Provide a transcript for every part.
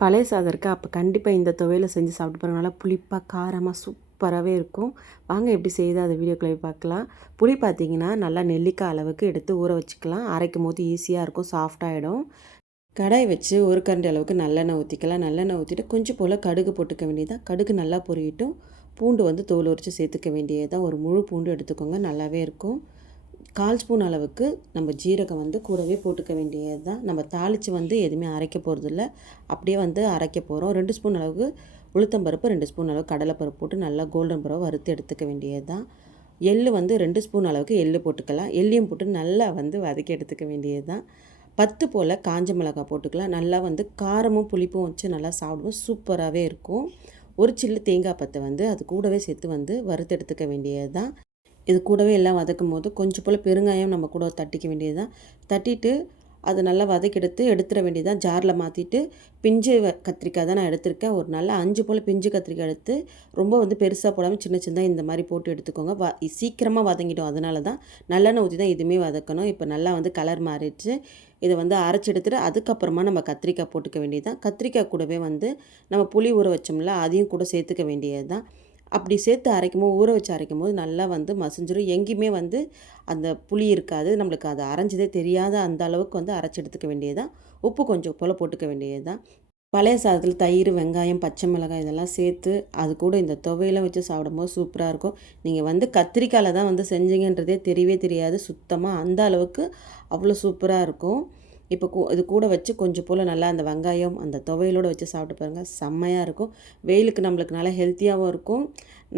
பழைய சாதம் இருக்கா, அப்போ கண்டிப்பாக இந்த துவையலை செஞ்சு சாப்பிட்டு பாருங்க. நல்லா புளிப்பாக காரமாக சூப்பராகவே இருக்கும். வாங்க எப்படி செய்யுது அதை வீடியோக்குள்ளே போய் பார்க்கலாம். புளி பார்த்தீங்கன்னா நல்லா நெல்லிக்காய் அளவுக்கு எடுத்து ஊற வச்சுக்கலாம். அரைக்கும் போது ஈஸியாக இருக்கும், சாஃப்டாகிடும். கடாய் வச்சு ஒரு கரண்டி அளவுக்கு நல்லெண்ணெய் ஊற்றிக்கலாம். நல்லெண்ணெய் ஊற்றிட்டு கொஞ்சம் போல் கடுகு போட்டுக்க வேண்டியதான். கடுகு நல்லா பொரியட்டும். பூண்டு வந்து தோல் உரித்து சேர்த்துக்க வேண்டியதான். ஒரு முழு பூண்டு எடுத்துக்கோங்க, நல்லாவே இருக்கும். 1/4 ஸ்பூன் அளவுக்கு நம்ம ஜீரகம் வந்து கூடவே போட்டுக்க வேண்டியது தான். நம்ம தாளித்து வந்து எதுவுமே அரைக்க போகிறதில்ல, அப்படியே வந்து அரைக்க போகிறோம். 2 ஸ்பூன் அளவுக்கு உளுத்தம்பருப்பு, 2 ஸ்பூன் அளவு கடலைப்பருப்பு போட்டு நல்லா கோல்டன் ப்ரௌன் வறுத்து எடுத்துக்க வேண்டியது தான். எள்ளு வந்து 2 ஸ்பூன் அளவுக்கு எள்ளு போட்டுக்கலாம். எள்ளையும் போட்டு நல்லா வந்து வதக்கி எடுத்துக்க வேண்டியது தான். 10 போல் காஞ்ச மிளகாய் போட்டுக்கலாம். நல்லா வந்து காரமும் புளிப்பும் வச்சு நல்லா சாப்பிடுவோம், சூப்பராகவே இருக்கும். ஒரு சில்லு தேங்காய் பத்தை வந்து அது கூடவே சேர்த்து வந்து வறுத்து எடுத்துக்க வேண்டியது தான். இது கூடவே எல்லாம் வதக்கும் போது கொஞ்சம் போல் பெருங்காயம் நம்ம கூட தட்டிக்க வேண்டியது தான். தட்டிட்டு அதை நல்லா வதக்கெடுத்து எடுத்துட வேண்டியது தான். ஜாரில் மாற்றிட்டு பிஞ்சு கத்திரிக்காய் தான் நான் எடுத்திருக்கேன். ஒரு நல்லா 5 போல் பிஞ்சு கத்திரிக்காய் எடுத்து ரொம்ப வந்து பெருசாக போடாமல் சின்ன சின்னதாக இந்த மாதிரி போட்டு எடுத்துக்கோங்க. சீக்கிரமாக வதங்கிடும், அதனால தான் நல்லெண்ணெய் ஊற்றி தான் இதுவுமே வதக்கணும். இப்போ நல்லா வந்து கலர் மாறிடுச்சு. இதை வந்து அரைச்சி எடுத்துகிட்டு அதுக்கப்புறமா நம்ம கத்திரிக்காய் போட்டுக்க வேண்டியது தான். கத்திரிக்காய் கூடவே வந்து நம்ம புளி ஊற வச்சோம்ல, அதையும் கூட சேர்த்துக்க வேண்டியது தான். அப்படி சேர்த்து அரைக்கும்போது, ஊற வச்சு அரைக்கும்போது நல்லா வந்து மசிஞ்சிரும். எங்கேயுமே வந்து அந்த புளி இருக்காது. நம்மளுக்கு அது அரைஞ்சதே தெரியாத அந்த அளவுக்கு வந்து அரைச்சி எடுத்துக்க வேண்டியது தான். உப்பு கொஞ்சம் போல் போட்டுக்க வேண்டியது தான். பழைய சாதத்தில் தயிர், வெங்காயம், பச்சை மிளகாய் இதெல்லாம் சேர்த்து அது கூட இந்த துவையெல்லாம் வச்சு சாப்பிடும்போது சூப்பராக இருக்கும். நீங்கள் வந்து கத்திரிக்காயில் தான் வந்து செஞ்சீங்கன்றதே தெரியவே தெரியாது சுத்தமாக. அந்த அளவுக்கு அவ்வளோ சூப்பராக இருக்கும். இப்போ இது கூட வச்சு கொஞ்சம் போல் நல்லா அந்த வெங்காயம் அந்த துவையலோடு வச்சு சாப்பிட்டு பாருங்கள், செம்மையாக இருக்கும். வெயிலுக்கு நம்மளுக்கு நல்லா ஹெல்த்தியாகவும் இருக்கும்,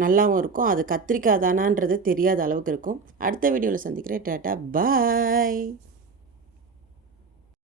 நல்லாவும் இருக்கும். அது கத்திரிக்காய் தானான்றது தெரியாத அளவுக்கு இருக்கும். அடுத்த வீடியோவில் சந்திக்கிறேன். டாட்டா பாய்.